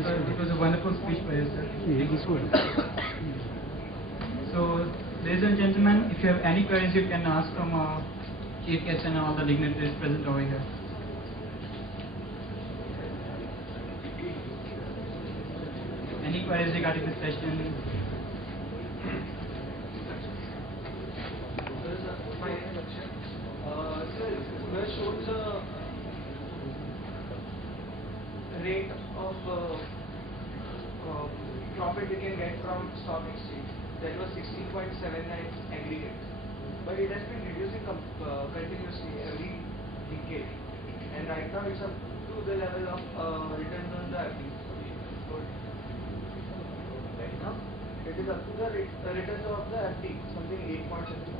It was a wonderful speech by you, sir. Thank you so much. So, ladies and gentlemen, if you have any queries, you can ask from our chief guest and all the dignitaries present over here. Any queries regarding the session? Sir, where shows the rate of profit we can get from stock exchange. That was 16.79 aggregate, but it has been reducing continuously every decade, and right now it's up to the level of returns on the FD. Right now it is up to the returns of the FD, something 8.74.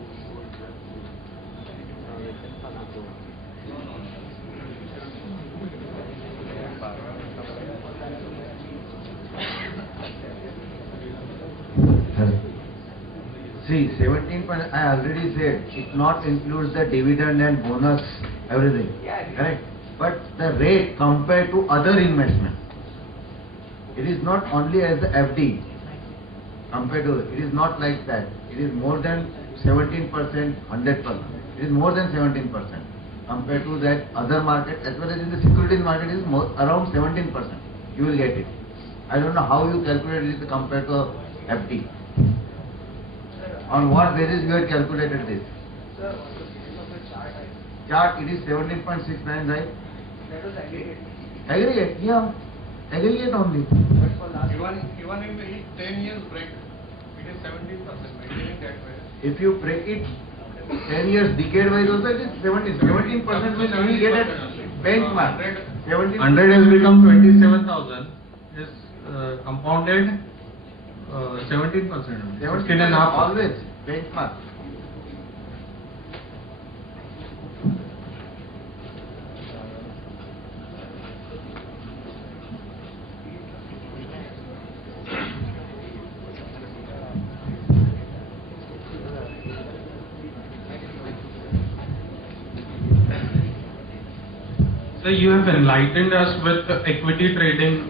See, 17 point, I already said, it not includes the dividend and bonus, everything. Yeah, correct? But the rate compared to other investments, it is not only as the FD compared to, it is not like that. It is more than 17%, 100%. It is more than 17% compared to that other market, as well as in the securities market, it is more, around 17%. You will get it. I don't know how you calculate it compared to FD. On what basis you have calculated this? Sir, on the basis of the chart, Chart, it is 17.69, right? that was aggregate. Aggregate, yeah. Aggregate only. But for last Even in the 10 years break, it is 17%, maintaining that way. If you break it 10 years decade wise also, it is 17%. 17% means you will get a benchmark. 17 100 has become 27,000. Is compounded 17%. 17% always benchmark. So you have enlightened us with equity trading.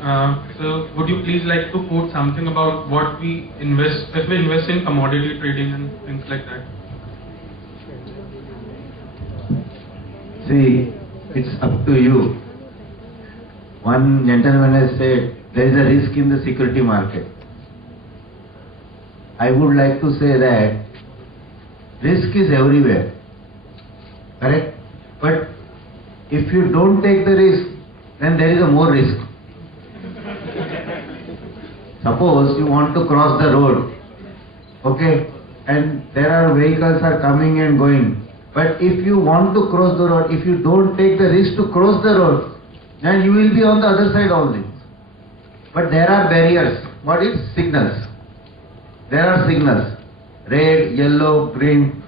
So would you please like to quote something about what we invest, if we invest in commodity trading and things like that? See, it's up to you. One gentleman has said there is a risk in the security market. I would like to say that risk is everywhere, correct? But if you don't take the risk, then there is a more risk. Suppose you want to cross the road, okay, and there are vehicles are coming and going. But if you want to cross the road, if you don't take the risk to cross the road, then you will be on the other side only. But there are barriers. What is signals? There are signals, red, yellow, green,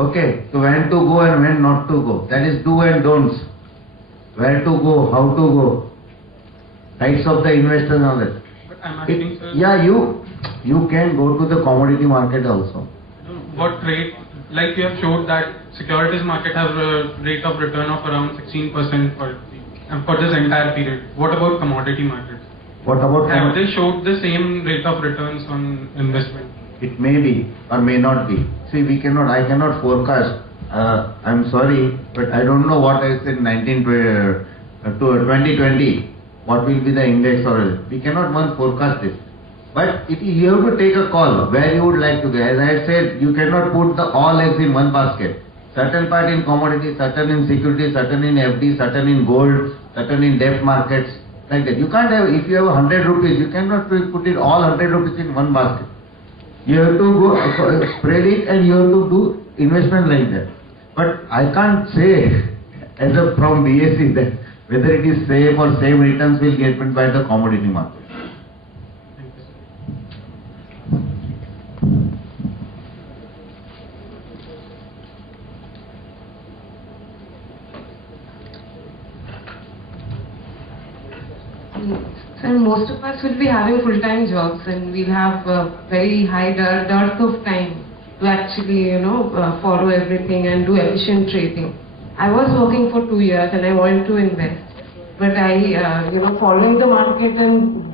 okay, so when to go and when not to go. That is do and don'ts. Where to go, how to go, rights of the investors and all that. But I'm asking, sir. Yeah, you can go to the commodity market also. What rate, like you have showed that securities market has a rate of return of around 16% for this entire period. What about commodity markets? What about Have they showed the same rate of returns on investment? It may be or may not be. See, I cannot forecast. I'm sorry, but I don't know what is in 2020. What will be the index or we cannot one forecast this. But you have to take a call where you would like to go. As I said, you cannot put all eggs in one basket. Certain part in commodities, certain in securities, certain in FD, certain in gold, certain in debt markets, like that. You can't have, if you have 100 rupees, you cannot put it all 100 rupees in one basket. You have to go spread it and you have to do investment like that. But I can't say as a from BSc that whether it is same or same returns will get by the commodity market. So most of us will be having full-time jobs and we'll have a very high dearth of time to actually, follow everything and do efficient trading. I was working for 2 years and I wanted to invest, but I, following the market and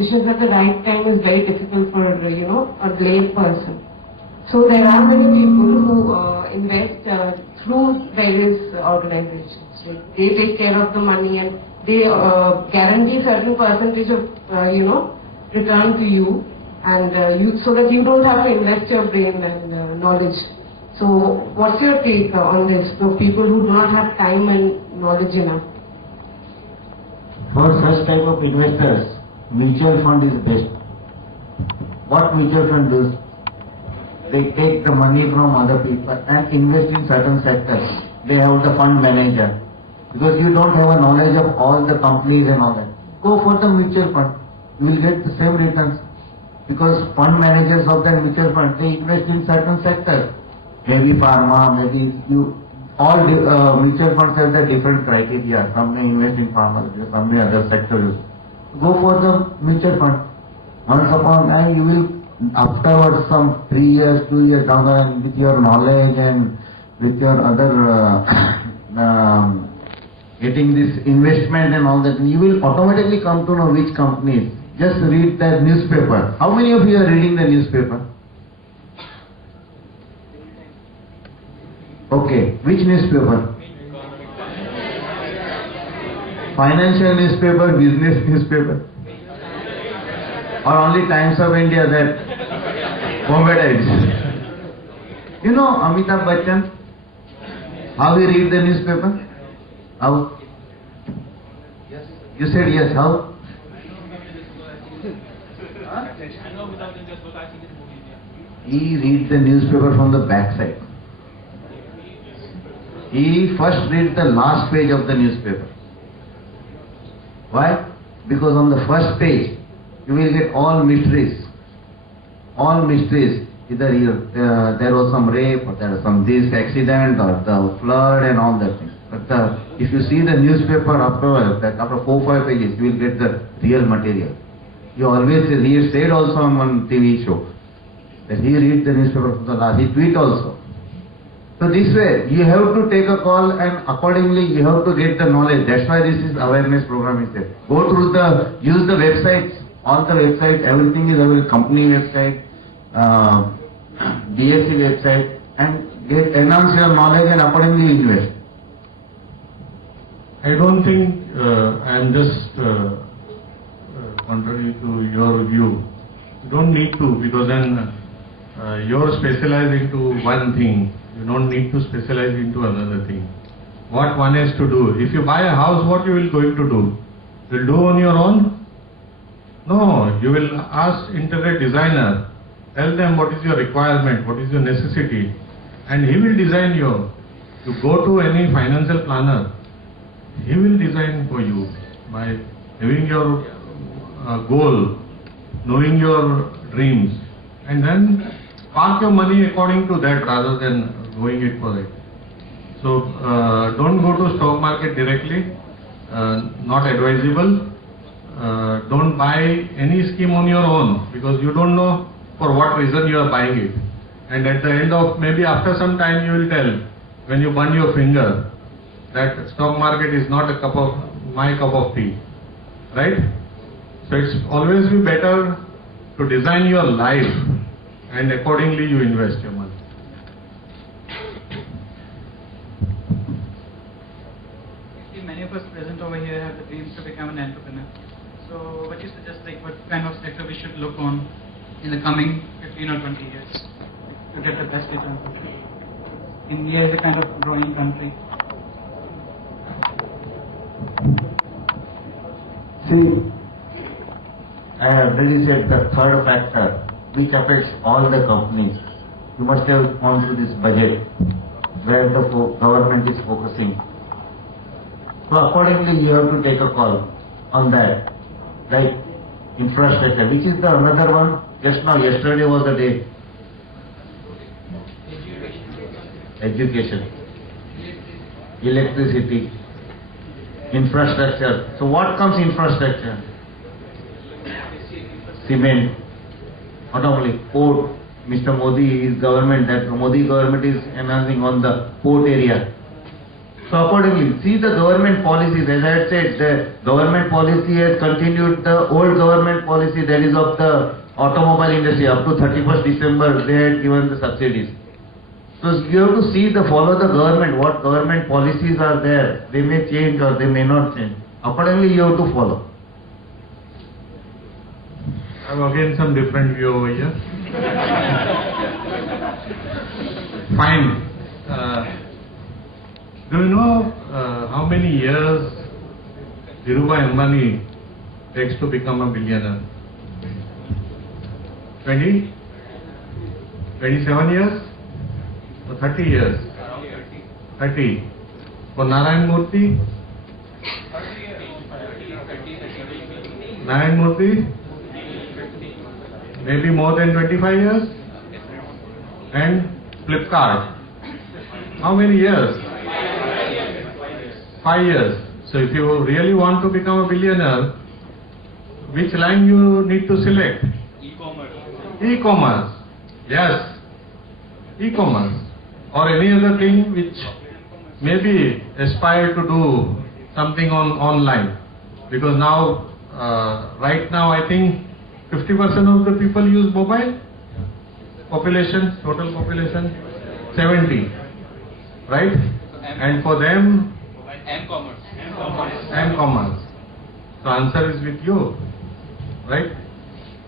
decisions at the right time is very difficult for a lay person. So there are many people who invest through various organizations. Like they take care of the money and they guarantee certain percentage of return to you, and so that you don't have to invest your brain and knowledge. So what's your take on this? The people who do not have time and knowledge enough. For such type of investors, mutual fund is best. What mutual fund does? They take the money from other people and invest in certain sectors. They have the fund manager. Because you don't have a knowledge of all the companies and all that. Go for the mutual fund. You will get the same returns. Because fund managers of the mutual fund, they invest in certain sectors. Maybe pharma, maybe all mutual funds have the different criteria. Some may invest in pharma, some may other sectors. Go for the mutual fund. Once upon a time, you will afterwards some 3 years, 2 years down the line, with your knowledge and with your other getting this investment and all that, you will automatically come to know which companies. Just read the newspaper. How many of you are reading the newspaper? Okay, which newspaper? Financial newspaper, business newspaper? Or only Times of India that Bombay Times? You know Amitabh Bachchan? How he read the newspaper? How? Yes. You said yes, how? He reads the newspaper from the back side. He first reads the last page of the newspaper. Why? Because on the first page, you will get all mysteries. All mysteries. Either there was some rape, or there was some this accident, or the flood and all that thing. But if you see the newspaper after 4-5 pages, you will get the real material. He always says, he said also on one TV show, that he reads the newspaper from the last, he tweet also. So this way, you have to take a call and accordingly you have to get the knowledge. That's why this is awareness program is there. Go through use the websites, all the websites, everything is available, company website, BSc website, and enhance your knowledge and accordingly invest. I don't think I am just contrary to your view. You don't need to, because then you're specialized into one thing. You don't need to specialize into another thing. What one has to do. If you buy a house, what you will going to do? You will do on your own? No, you will ask interior designer. Tell them what is your requirement, what is your necessity, and he will design you. You go to any financial planner, he will design for you by having your goal, knowing your dreams, and then park your money according to that rather than going it for it. So don't go to stock market directly, not advisable. Don't buy any scheme on your own, because you don't know for what reason you are buying it. And at the end of, maybe after some time, you will tell, when you burn your finger, that stock market is not my cup of tea, right? So it's always be better to design your life, and accordingly you invest your money. Many of us present over here have the dreams to become an entrepreneur. So what do you suggest, like what kind of sector we should look on in the coming 15 or 20 years to get the best return? India is a kind of growing country. See, I have already said the third factor which affects all the companies. You must have gone through this budget where the government is focusing. So accordingly you have to take a call on that. Like infrastructure, which is the another one. Just now, yesterday was the day. Education, electricity, infrastructure. So what comes infrastructure? Cement, not only port. Mr. Modi, his government, that Modi government is enhancing on the port area. So accordingly, see the government policies. As I had said, the government policy has continued the old government policy, that is of the automobile industry. Up to 31st December, they had given the subsidies. So you have to see follow the government, what government policies are there. They may change or they may not change. Accordingly, you have to follow. I have again some different view over here. Fine. Do you know how many years Dhirubhai Ambani takes to become a billionaire? 20? 27 years? Or 30 years? 30. For Narayan Murthy? Narayan Murthy? Maybe more than 25 years? And Flipkart? How many years? 5 years. So if you really want to become a billionaire, which line you need to select? E-commerce. Yes. E-commerce. Or any other thing which maybe aspire to do something online. Because now, right now I think 50% of the people use mobile. Population, total population, 70. Right? And for them, and commerce. So answer is with you. Right?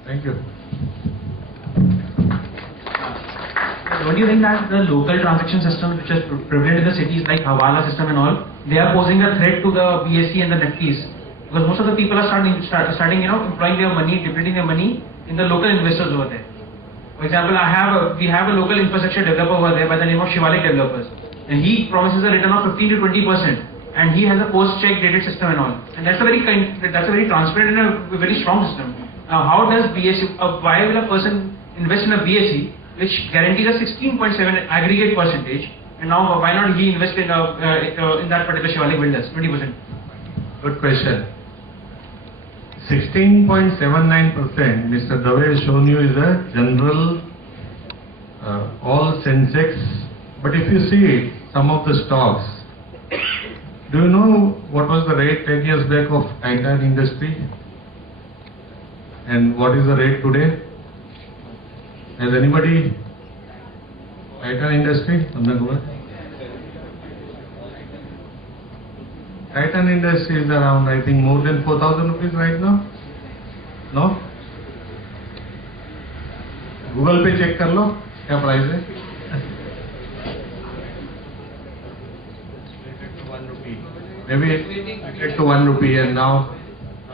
Thank you. Don't you think that the local transaction systems which are prevalent in the cities like Hawala system and all, they are posing a threat to the BSE and the Nifties? Because most of the people are starting employing their money, depleting their money in the local investors over there. For example, we have a local infrastructure developer over there by the name of Shivalik Developers, and he promises a return of 15 to 20%, and he has a post-check dated system and all, and that's a very transparent and a very strong system. Now, how does BSE? Why will a person invest in a BSE which guarantees a 16.7 aggregate percentage, and now why not he invest in that particular Shivalik Builders 20%? Good question. 16.79%, Mr. Dave has shown you is a general all Sensex. But if you see some of the stocks, do you know what was the rate 10 years back of Titan Industry? And what is the rate today? Has anybody? Titan Industry? Titan Industry is around, I think, more than 4,000 rupees right now. No? Google पे check कर लो क्या price है? Maybe it to 1 rupee, and now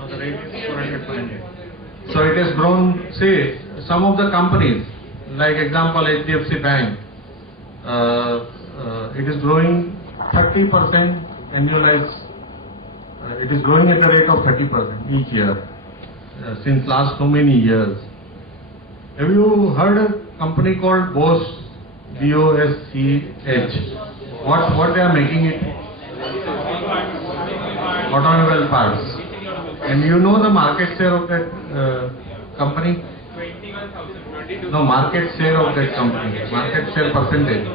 the rate is 400. So it has grown. See, some of the companies, like example HDFC Bank, it is growing 30% annualized. It is growing at a rate of 30% each year since last so many years. Have you heard a company called Bosch? BOSCH. What they are making it? Automobile parts. And you know the market share of that company? No, market share of that company. Market share percentage.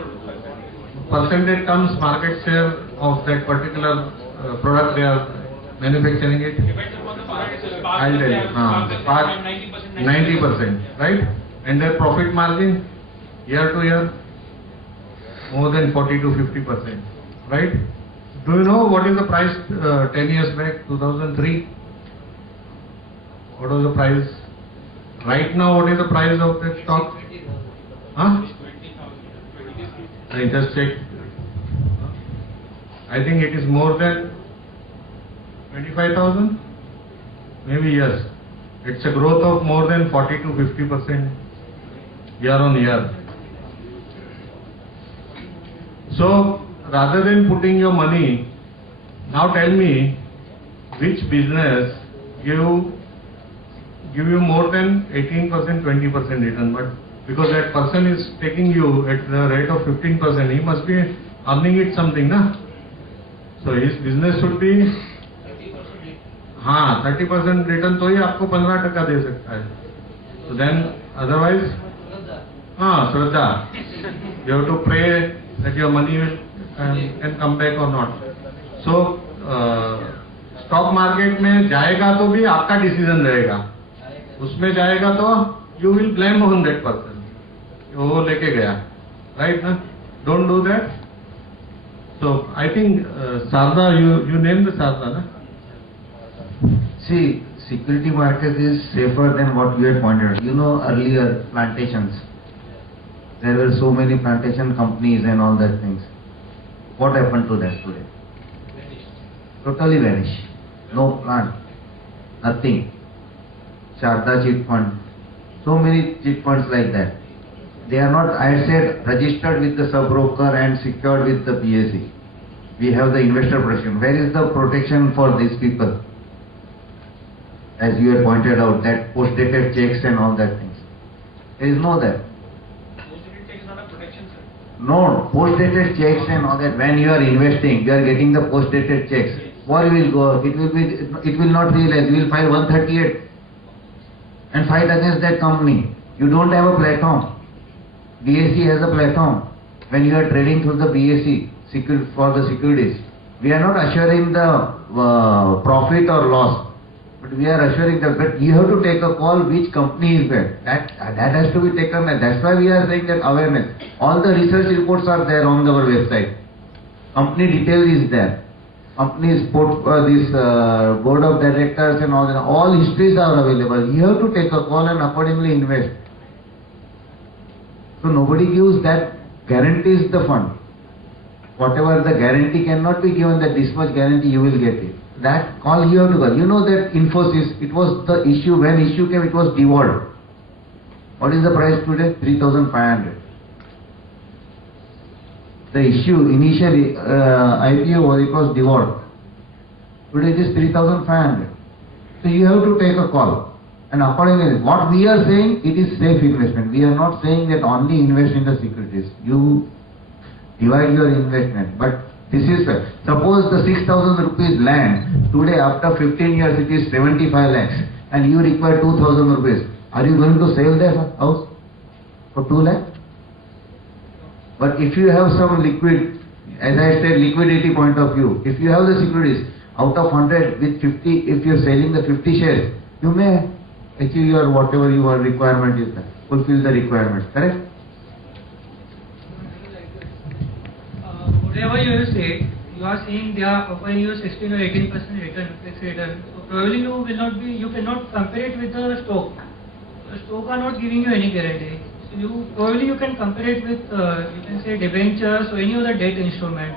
Percentage terms, market share of that particular product they are manufacturing it. I'll tell you. 90%, right? And their profit margin year to year more than 40 to 50%, right? Do you know what is the price 10 years back, 2003? What was the price? Right now, what is the price of that stock? Huh? I just checked. I think it is more than 25,000? Maybe yes. It's a growth of more than 40 to 50% year on year. So, rather than putting your money, now tell me which business give you more than 18%, 20% return, but because that person is taking you at the rate of 15%, he must be earning it something, na? So his business should be 30% return तो ही आपको 15% दे सकता है. So then otherwise, Shraddha, you have to pray that your money will can come back or not. So stock market में जाएगा तो भी आपका decision रहेगा, उसमें जाएगा तो यू विल ब्लेम 100%, वो लेके गया, राइट ना? Don't do that. So I think Sarda, you named the Sarda, na? See, security market is safer than what you had pointed out. You know, earlier plantations, there were so many plantation companies and all that things. What happened to that today? Totally vanished. No plant, nothing. Sharda chit fund, so many chit funds like that. They are not, I had said, registered with the sub-broker and secured with the PSE. We have the investor protection. Where is the protection for these people? As you had pointed out, that post-dated checks and all that things. There is no that. Post-dated check is not a protection, sir. No, post-dated checks and all that. When you are investing, you are getting the post-dated checks. Where will go? It will not realize. You will file 138 and fight against that company. You don't have a platform. BSE has a platform. When you are trading through the BSE for the securities, we are not assuring the profit or loss, but we are assuring that. But you have to take a call which company is bad. That has to be taken. That's why we are saying that awareness. All the research reports are there on our website. Company detail is there. Companies put this board of directors and all that. All histories are available. You have to take a call and accordingly invest. So nobody gives that, guarantees the fund. Whatever the guarantee cannot be given, that this much guarantee you will get it. That call you have to go. You know that Infosys, it was the issue, when issue came, it was devolved. What is the price today? 3,500. The issue initially, IPO, it was devolved. Today it is 3,500. So you have to take a call. And accordingly, what we are saying, it is safe investment. We are not saying that only invest in the securities. You divide your investment. But this is fair. Suppose the 6,000 rupees land, today after 15 years it is 75 lakhs and you require 2,000 rupees. Are you going to sell that house for 2 lakhs? But if you have some liquid, as I said, liquidity point of view, if you have the securities, out of 100 with 50, if you are selling the 50 shares, you may achieve your whatever your requirement is there, fulfill the requirement, correct? Whatever you have said, you are saying they are offering you 16 or 18% return, fixed return. So probably you cannot compare it with the stock. The stock are not giving you any guarantee. So you can compare it with you can say debentures or any other debt instrument.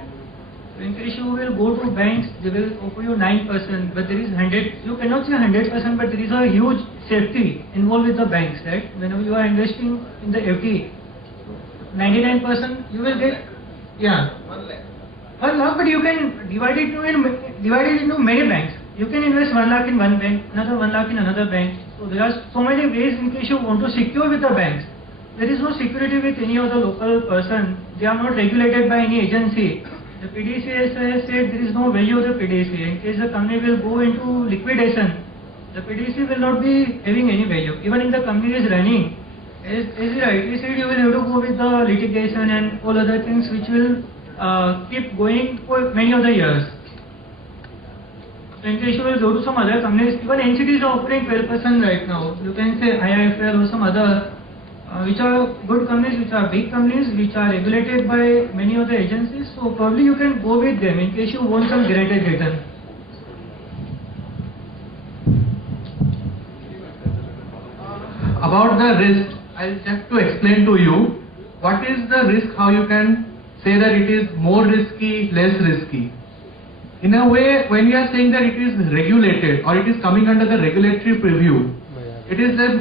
So in case you will go to banks, they will offer you 9%, but there is 100. You cannot say 100%, but there is a huge safety involved with the banks, right? Whenever you are investing in the FD, 99% you will get. Yeah. 1 lakh, but you can divide it into many banks. You can invest 1 lakh in one bank, another 1 lakh in another bank. So there are so many ways in case you want to secure with the banks. There is no security with any other local person. They are not regulated by any agency. The PDCA has said there is no value of the PDCA. In case the company will go into liquidation, the PDCA will not be having any value. Even if the company is running, as you rightly said, you will have to go with the litigation and all other things which will keep going for many other years. So in case you will go to some other companies, even NCTs are offering 12% right now. You can say IIFL or some other, which are good companies, which are big companies, which are regulated by many other agencies. So probably you can go with them in case you want some guaranteed return. About the risk, I'll just to explain to you what is the risk, how you can say that it is more risky, less risky. In a way, when you are saying that it is regulated or it is coming under the regulatory preview, it is that